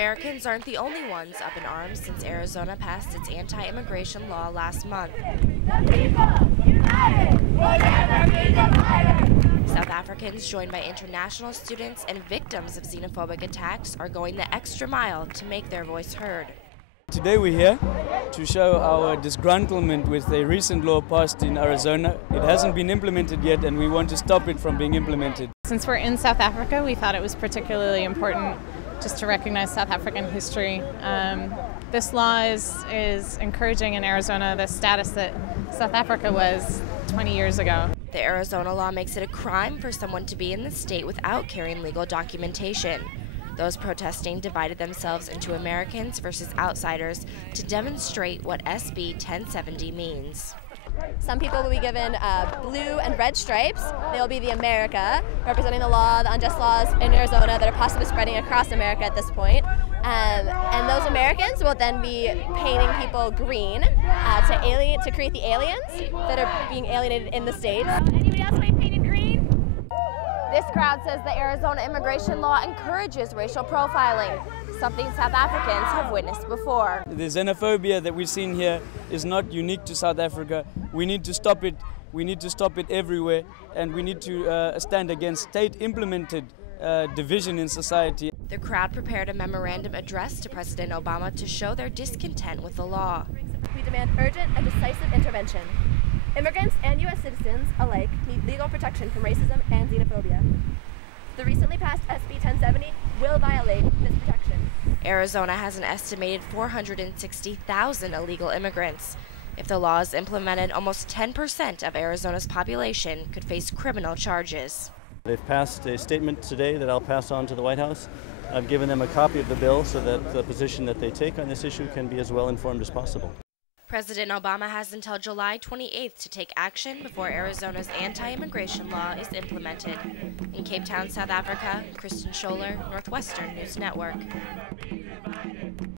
Americans aren't the only ones up in arms since Arizona passed its anti-immigration law last month. South Africans, joined by international students and victims of xenophobic attacks, are going the extra mile to make their voice heard. Today we're here to show our disgruntlement with a recent law passed in Arizona. It hasn't been implemented yet, and we want to stop it from being implemented. Since we're in South Africa, we thought it was particularly important just to recognize South African history. This law is encouraging in Arizona the status that South Africa was 20 years ago. The Arizona law makes it a crime for someone to be in the state without carrying legal documentation. Those protesting divided themselves into Americans versus outsiders to demonstrate what SB 1070 means. Some people will be given blue and red stripes. They will be the America, representing the law, the unjust laws in Arizona that are possibly spreading across America at this point. And those Americans will then be painting people green to create the aliens that are being alienated in the States. Anybody else be painted green? This crowd says the Arizona immigration law encourages racial profiling, something South Africans have witnessed before. The xenophobia that we've seen here is not unique to South Africa. We need to stop it. We need to stop it everywhere, and we need to stand against state-implemented division in society. The crowd prepared a memorandum addressed to President Obama to show their discontent with the law. We demand urgent and decisive intervention. Immigrants and U.S. citizens alike need legal protection from racism and xenophobia. The recently passed SB 1070 will violate this protection. Arizona has an estimated 460,000 illegal immigrants. If the law is implemented, almost 10% of Arizona's population could face criminal charges. They've passed a statement today that I'll pass on to the White House. I've given them a copy of the bill so that the position that they take on this issue can be as well informed as possible. President Obama has until July 28th to take action before Arizona's anti-immigration law is implemented. In Cape Town, South Africa, Kristen Scholler, Northwestern News Network.